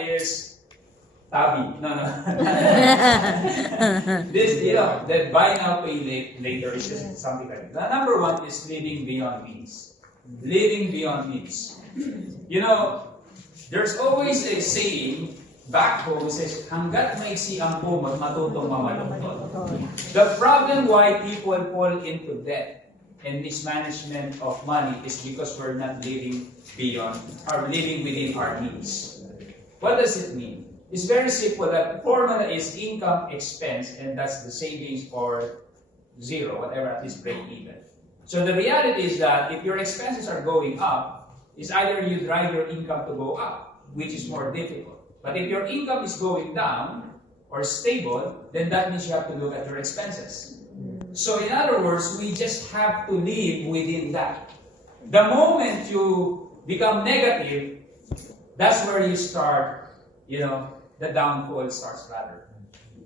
is Tabi. No. This, that buy now, pay later is just something like that. The number one is living beyond means. Living beyond means. There's always a saying back home says, hanggat maiksi ang pumat, matutong mamalungkot. The problem why people fall into debt and mismanagement of money is because we're not living beyond, or living within our means. What does it mean? It's very simple. The formula is income, expense, and that's the savings or zero, whatever, at least break even. So the reality is that if your expenses are going up, it's either you drive your income to go up, which is more difficult. But if your income is going down or stable, then that means you have to look at your expenses. So in other words, we just have to live within that. The moment you become negative, that's where you start, the downfall starts rather.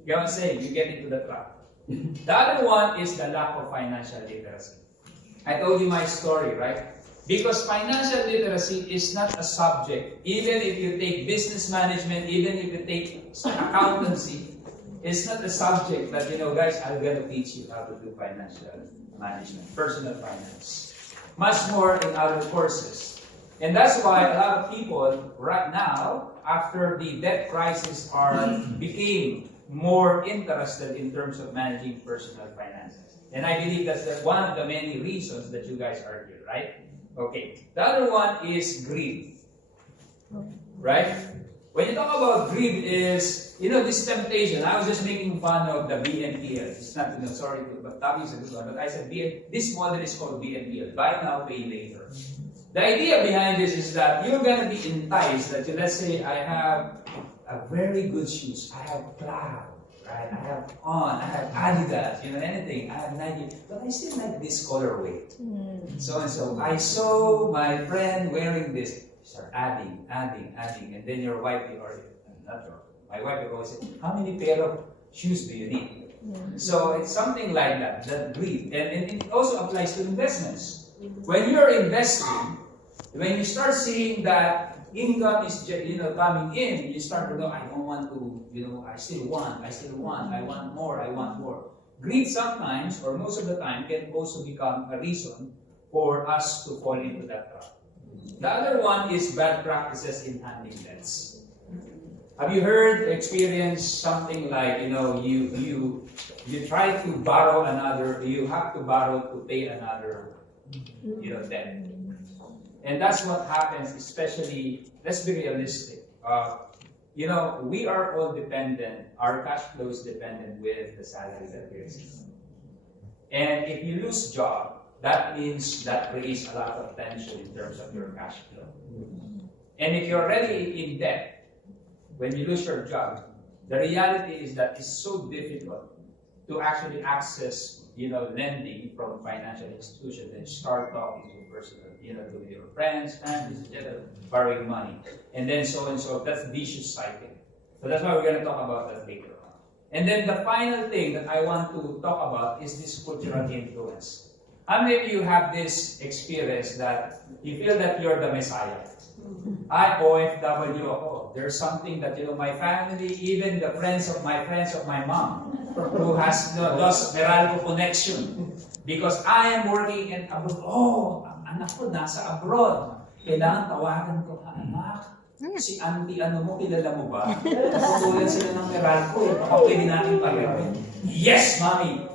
You know what I'm saying? You get into the trap. The other one is the lack of financial literacy. I told you my story, right? Because financial literacy is not a subject. Even if you take business management, even if you take accountancy, it's not a subject that, guys, I'm going to teach you how to do financial management, personal finance. Much more in other courses. And that's why a lot of people right now, after the debt crisis, became more interested in terms of managing personal finances. And I believe that's one of the many reasons that you guys are here, right? Okay. The other one is greed. Right? When you talk about greed is, this temptation. I was just making fun of the BNPL. It's not, sorry, but Tabi is a good one. But I said, this model is called BNPL. Buy now, pay later. The idea behind this is that you're going to be enticed that, let's say, I have a very good shoes. I have Cloud. Right? I have On, I have Adidas, anything. I have Nike, but I still like this colorway. So and so. I saw my friend wearing this. Start adding, and then your wife, my wife will always say, how many pair of shoes do you need? So it's something like that, that greed. And it also applies to investments. When you're investing, when you start seeing that income is coming in, you start to go, I don't want to, I still want, I want more. Greed sometimes, or most of the time, can also become a reason for us to fall into that trap. The other one is bad practices in handling debts. Have you experienced something like, you try to borrow another, you have to borrow to pay another, debt. And that's what happens, especially, let's be realistic. We are all dependent, our cash flow is dependent with the salary that we receive. And if you lose job, that means that creates a lot of tension in terms of your cash flow. And if you're already in debt, when you lose your job, the reality is that it's so difficult to actually access, lending from financial institutions and start talking to personal, to your friends, families, etc., borrowing money. And then so and so, that's vicious cycle. So that's why we're going to talk about that later on. And then the final thing that I want to talk about is this cultural influence. How many of you have this experience that you feel that you're the Messiah? I OFW ako. There's something that, my family, even the friends of my mom, who has those Meralco connection. Because I am working in abroad. Oh, anak ko nasa abroad. Kailangan tawagan ko, anak. Si auntie, kilala mo ba? Natutulan sila ng Meralco. Baka pwede natin pagawin. Yes, mommy!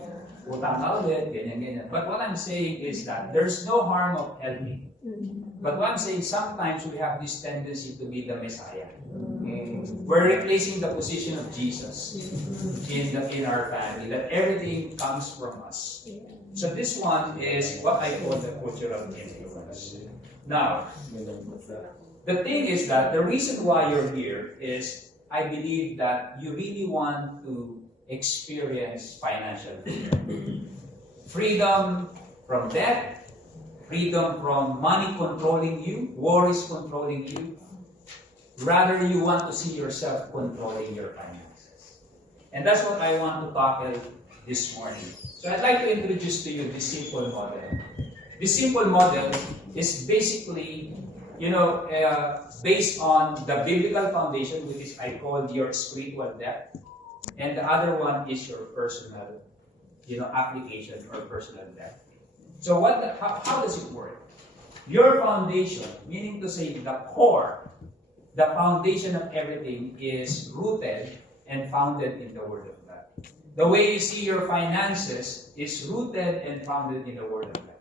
Utang ka ulit, ganyan. But what I'm saying is that there's no harm of helping. But what I'm saying, sometimes we have this tendency to be the Messiah. We're replacing the position of Jesus in our family, that everything comes from us. So this one is what I call the cultural influence. Now, the thing is that the reason why you're here is, I believe that you really want to experience financial freedom. Freedom from debt, freedom from money controlling you, worries controlling you. Rather, you want to see yourself controlling your finances. And that's what I want to tackle this morning. So I'd like to introduce to you the simple model. The simple model is basically based on the biblical foundation, which is I call your spiritual depth, and the other one is your personal, application or personal depth. So how does it work? Your foundation, meaning to say the core, the foundation of everything is rooted and founded in the Word of God. The way you see your finances is rooted and founded in the Word of God.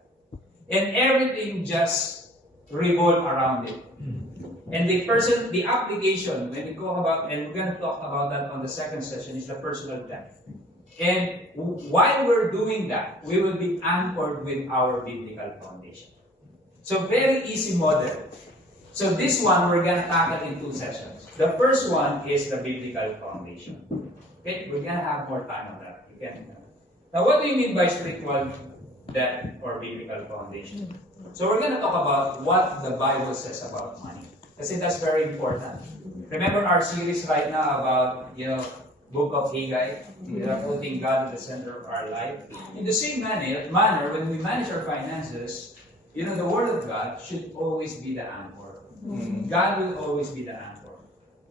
And everything just revolve around it. And the application, when we talk about, and we're going to talk about that on the second session, is the personal depth. And while we're doing that, we will be anchored with our biblical foundation. So very easy model. So this one, we're going to tackle in 2 sessions. The first one is the biblical foundation. Okay, we're going to have more time on that. Now, what do you mean by spiritual depth or biblical foundation? So we're going to talk about what the Bible says about money. Kasi that's very important. Remember our series right now about, Book of Haggai, putting God at the center of our life. In the same manner, when we manage our finances, the Word of God should always be the anchor. God will always be the anchor.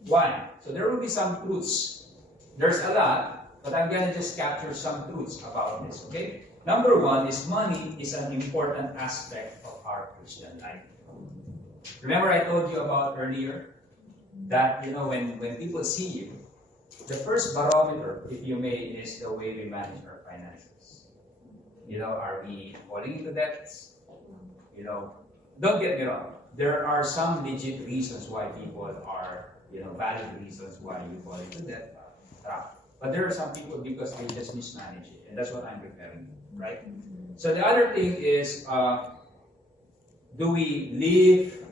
Why? So there will be some truths. There's a lot, but I'm going to just capture some truths about this, okay? Number 1 is money is an important aspect of our Christian life. Remember I told you about earlier that, when people see you, the first barometer, if you may, is the way we manage our finances. Are we falling into debts? Don't get me wrong. There are some legit reasons why people are, valid reasons why you fall into debt. But there are some people because they just mismanage it. And that's what I'm referring to, right? So the other thing is, do we live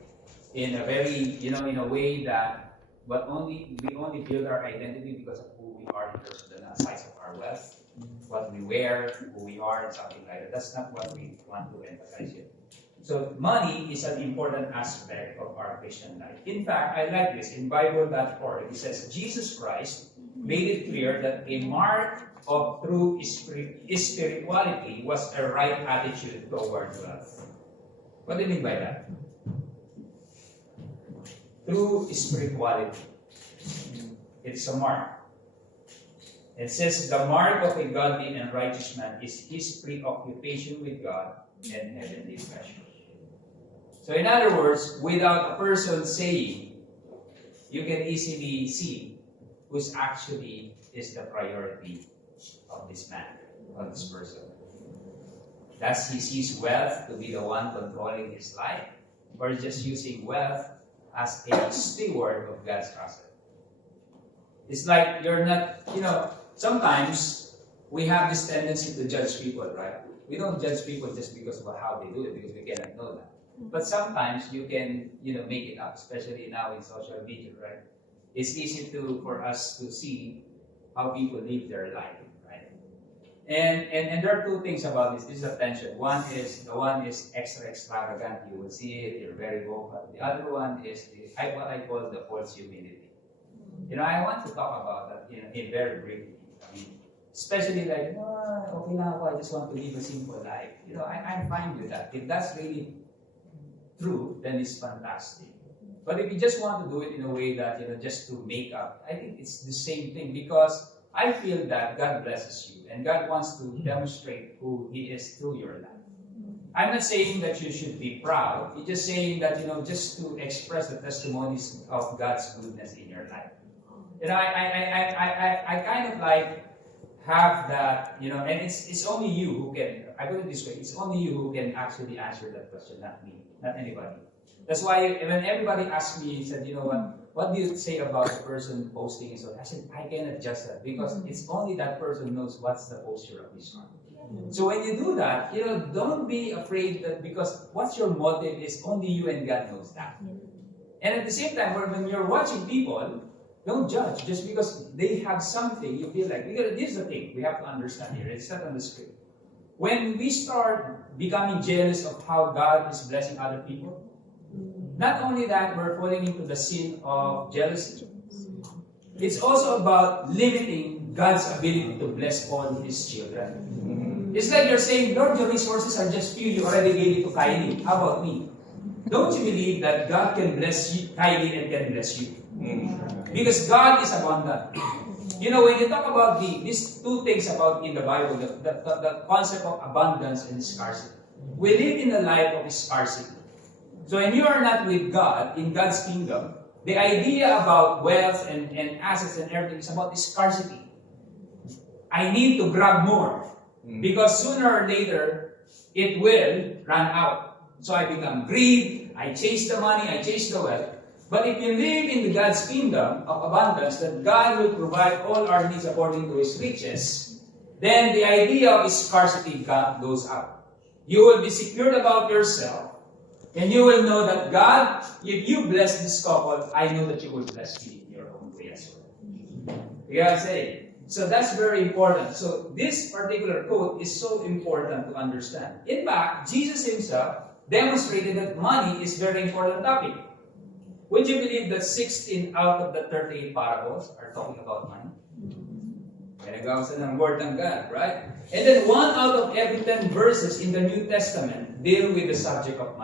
in a very, in a way that we only build our identity because of who we are in terms of the size of our wealth, what we wear, who we are, and something like that. That's not what we want to emphasize here. So money is an important aspect of our Christian life. In fact, I like this. In Bible.org, it says, Jesus Christ made it clear that a mark of true spirituality was a right attitude toward wealth. What do you mean by that? True spirituality. It's a mark. It says, the mark of a godly and righteous man is his preoccupation with God and heavenly pleasure. So in other words, without a person saying, you can easily see who's actually is the priority of this man, of this person. Does he sees wealth to be the one controlling his life? Or just using wealth as a steward of God's asset? It's like you're not, sometimes we have this tendency to judge people, right? We don't judge people just because of how they do it, because we cannot know that. But sometimes you can, make it up, especially now in social media, right? It's easy for us to see how people live their life, right? And there are 2 things about this. This is a tension. One is extra extravagant. You will see it. You're very vocal. The other one is what I call the false humility. I want to talk about that in very briefly. I mean, especially like, okay lang ako, I just want to live a simple life. I'm fine with that. If that's really true, then it's fantastic. But if you just want to do it in a way that, just to make up, I think it's the same thing, because I feel that God blesses you and God wants to demonstrate who He is through your life. I'm not saying that you should be proud. It's just saying that, just to express the testimonies of God's goodness in your life. I kind of like have that, and it's only you who can, I put it this way, it's only you who can actually answer that question, not me, not anybody. That's why when everybody asked me, said, what do you say about the person posting and so on? I said, I cannot judge that, because it's only that person knows what's the posture of his heart. So when you do that, don't be afraid that, because what's your motive is only you and God knows that. And at the same time, when you're watching people, don't judge just because they have something you feel like. Because this is the thing we have to understand here. It's not on the script. When we start becoming jealous of how God is blessing other people, not only that, we're falling into the sin of jealousy. It's also about limiting God's ability to bless all His children. It's like you're saying, Lord, your resources are just few. You already gave it to Kylie. How about me? Don't you believe that God can bless you, highly and can bless you? Because God is abundant. You know, when you talk about these two things about in the Bible, the concept of abundance and scarcity. We live in a life of scarcity. So when you are not with God, in God's kingdom, the idea about wealth and assets and everything is about scarcity. I need to grab more. Because sooner or later, it will run out. So I become greed, I chase the money, I chase the wealth. But if you live in God's kingdom of abundance, that God will provide all our needs according to His riches, then the idea of scarcity goes out. You will be secured about yourself, and you will know that God, if you bless this couple, I know that you will bless me in your own way as well. You guys say? So that's very important. So this particular quote is so important to understand. In fact, Jesus Himself demonstrated that money is a very important topic. Would you believe that 16 out of the 38 parables are talking about money? Kaya nagawa sa ng word ng God, right? And then 1 out of every 10 verses in the New Testament deal with the subject of money.